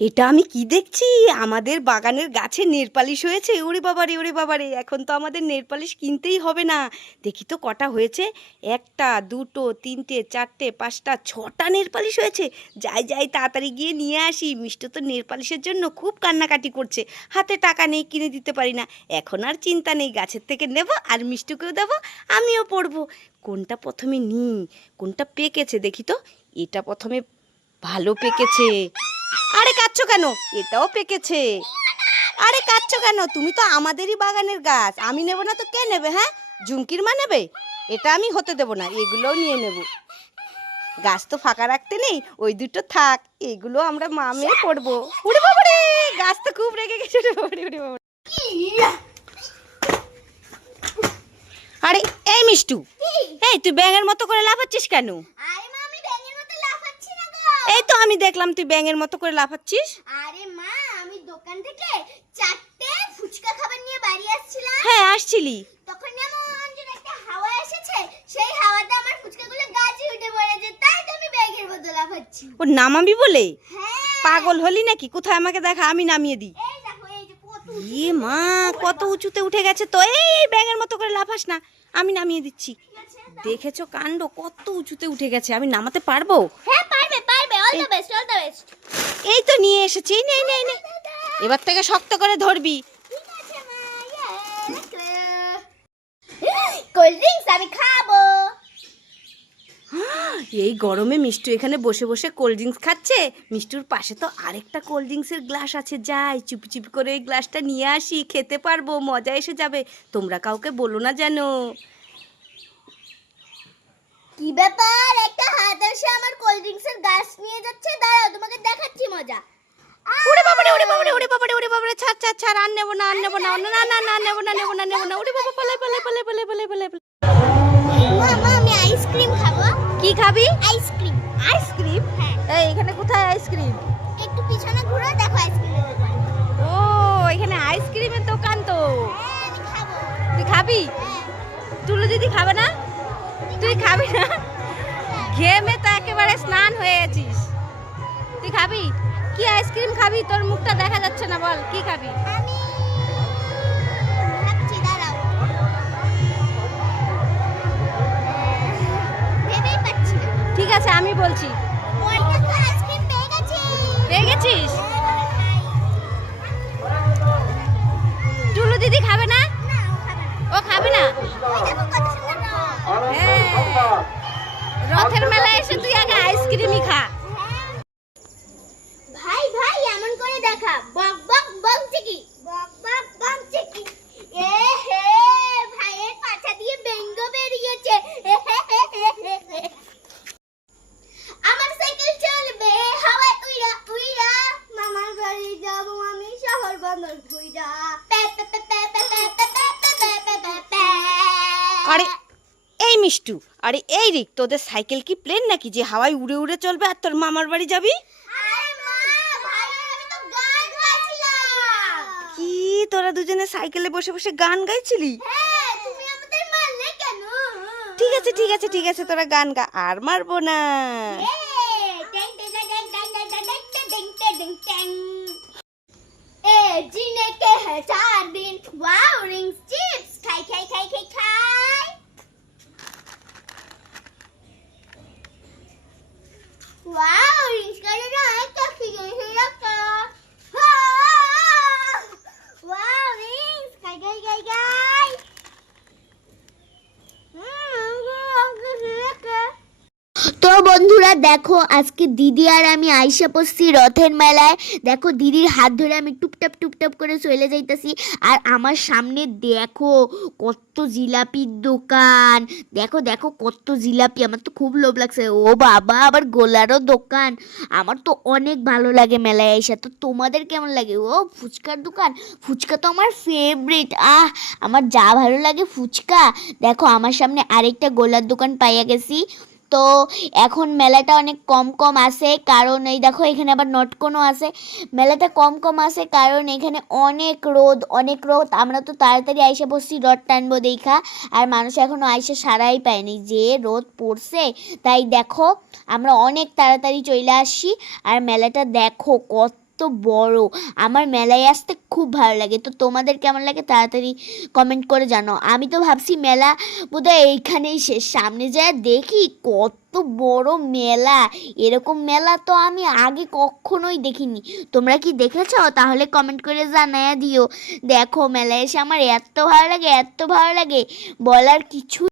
এটা আমি কি দেখছি? আমাদের বাগানের গাছে নেরপালিশ হয়েছে। ওরে বাবারে ওরে বাবারে এখন তো আমাদের নেরপালিশ কিনতেই হবে না। দেখি তো কটা হয়েছে। একটা, দুটো, তিনটে, চারটে, পাঁচটা, ছটা নেরপালিশ হয়েছে। যাই যাই, তাড়াতাড়ি গিয়ে নিয়ে আসি। মিষ্টি তো নেরপালিশের জন্য খুব কান্নাকাটি করছে। হাতে টাকা নেই, কিনে দিতে পারি না। এখন আর চিন্তা নেই, গাছের থেকে নেব আর মিষ্টিকেও দেবো, আমিও পড়ব। কোনটা প্রথমে নিই? কোনটা পেকেছে? দেখি তো। এটা প্রথমে ভালো পেকেছে। আরে কাচ্ছ কেন? এটাও পেকেছে। আরে কাচ্ছ কেন? তুমি তো আমাদেরই বাগানের গাছ। আমি নেব না তো কে নেবে হ্যাঁ? ঝুমকির মা নেবে? এটা আমি হতে দেব না, এগুলোও নিয়ে নেব। গাছ তো ফাঁকা রাখতে নেই, ওই দুটো থাক, এগুলো আমরা মামে পড়ব। উড়ে গাছ তো খুব রেগে গেছে আরে, এই মিষ্টু, এই তুই ব্যাঙের মতো করে লাফাচ্ছিস কেন আরে মা আমি ব্যাঙের মতো লাফাচ্ছি না গো এই তো আমি দেখলাম তুই ব্যাঙের মতো করে লাফাচ্ছিস। আরে মা আমি দোকান থেকে চারটে ফুচকা খাবার নিয়ে বাড়ি আসছিলাম। হ্যাঁ আসছিলি। তখন এমন একটা হাওয়া এসেছে সেই হাওয়াতে আমার ফুচকাগুলো গাছে উঠে পড়েছে তাই তো আমি ব্যাঙের মতো লাফাচ্ছি। ও নামাবি বলে? হ্যাঁ। পাগল হলি নাকি? কোথায় আমাকে দেখা? আমি নামিয়ে দিই। ইয়ে মা কত উঁচুতে উঠে গেছে তো। এই ব্যাঙের মতো করে লাফাস না। আমি নামিয়ে দিচ্ছি। দেখেছ কাণ্ড? কত উঁচুতে উঠে গেছে। আমি নামাতে পারব? হ্যাঁ all the best all the best এই তো নিয়ে এসেছি নে এই নে, নে এবার থেকে শক্ত করে ধরবি। ঠিক আছে মা কোল্ড ড্রিঙ্কস আমি খাব। এই গরমে মিষ্টু এখানে বসে বসে কোল্ড ড্রিঙ্কস খাচ্ছে। মিষ্টুর পাশে তো আরেকটা কোল্ড ড্রিঙ্কসের গ্লাস আছে। যাই চুপি চুপি করে এই গ্লাসটা নিয়ে আসি খেতে পারব মজা এসে যাবে। তোমরা কাউকে বলো না যেন। কি ব্যাপার? একটা হাত এসে আমার কোল্ড ড্রিঙ্কসের গ্লাস নিয়ে যাচ্ছে। দাঁড়াও তোমাকে দেখাচ্ছি মজা। ওরে বাবারে ওরে বাবারে ওরে বাবারে ওরে বাবারে ছাড় ছাড় ছাড় আর নেব না আর নেব না না না না নেব না নেব না নেব না ওরে বাবা পালাই পালাই পালাই পালাই পালাই পালাই। মা আমি আইসক্রিম খাব। কি খাবি? আইসক্রিম আইসক্রিম হ্যাঁ। এই এখানে কোথায় আইসক্রিম একটু পিছনে ঘুরে দেখো আইসক্রিমের দোকান। ও এখানে আইসক্রিমের দোকান তো। হ্যাঁ আমি খাব। তুই খাবি? হ্যাঁ। তুলু দিদি খাবে না? তুই খাবি না? ঘেমে তো একেবারে স্নান হয়ে গেছিস। তুই খাবি? কি আইসক্রিম খাবি? তোর মুখটা দেখা যাচ্ছে না বল কি খাবি? ঠিক আছে আমি বলছি। পেয়ে গেছিস? হ্যাঁ, টুলু দিদি খাবে না? ও খাবে না। হ্যাঁ। রথের মেলা এসে তুই আগে আইসক্রিমই খা ভাই ভাই এমন করে দেখা বক বক বক চিকি বক বক বক চিকি এ হে ভাইয়ের পাছা দিয়ে বেঙ্গ বেরিয়েছে আমার সাইকেল চলবে হাওয়ায় উইরা উইরা মামার বাড়ি যাব আমি শহর বন্দর ঘুইরা আরে মিষ্টু। আরে এই রিক তোদের সাইকেল কি প্লেন নাকি যে হাওয়ায় উড়ে উড়ে চলবে আর তোর মামার বাড়ি যাবি? কি তোরা দুজনে সাইকেলে বসে বসে গান গাইছিলি? হ্যাঁ ঠিক আছে ঠিক আছে ঠিক আছে তোরা গান গা আর মারবো না। বন্ধুরা দেখো, আজকে দিদি আর আমি আইসা পড়ছি রথের মেলায়। দেখো, দিদির হাত ধরে আমি টুপটাপ টুপটাপ করে চলে যাইতাছি। আর আমার সামনে দেখো, কত জিলাপির দোকান। দেখো দেখো, কত জিলাপি। আমার তো খুব লোভ লাগছে। ও বাবা, আবার গোলারও দোকান। আমার তো অনেক ভালো লাগে মেলায় আইসা তো তোমাদের কেমন লাগে? ও, ফুচকার দোকান? ফুচকা তো আমার ফেভারিট আহ, আমার যা ভালো লাগে ফুচকা। দেখো, আমার সামনে আরেকটা গোলার দোকান পাইয়া গেছি। তো এখন মেলাটা অনেক কম কম আসে, কারণ এই দেখো এখানে আবার নটকনও আসে। মেলাটা কম কম আসে কারণ এখানে অনেক রোদ অনেক রোদ। আমরা তো তাড়াতাড়ি আইসে বসছি রথ টানবো দেখা, আর মানুষ এখনও আইসে সারাই পায়নি। যে রোদ পড়ছে, তাই দেখো আমরা অনেক তাড়াতাড়ি চলে আসছি, আর মেলাটা দেখো কত এত বড়। আমার মেলায় আসতে খুব ভালো লাগে। তো তোমাদের কেমন লাগে তাড়াতাড়ি কমেন্ট করে জানো আমি তো ভাবছি মেলা বোধহয় এইখানেই শেষ। সামনে যা দেখি কত বড় মেলা। এরকম মেলা তো আমি আগে কখনোই দেখিনি। তোমরা কি দেখেছ? তাহলে কমেন্ট করে জানায়া দিও। দেখো মেলায় এসে আমার এত ভালো লাগে, এত ভালো লাগে। বলার কিছু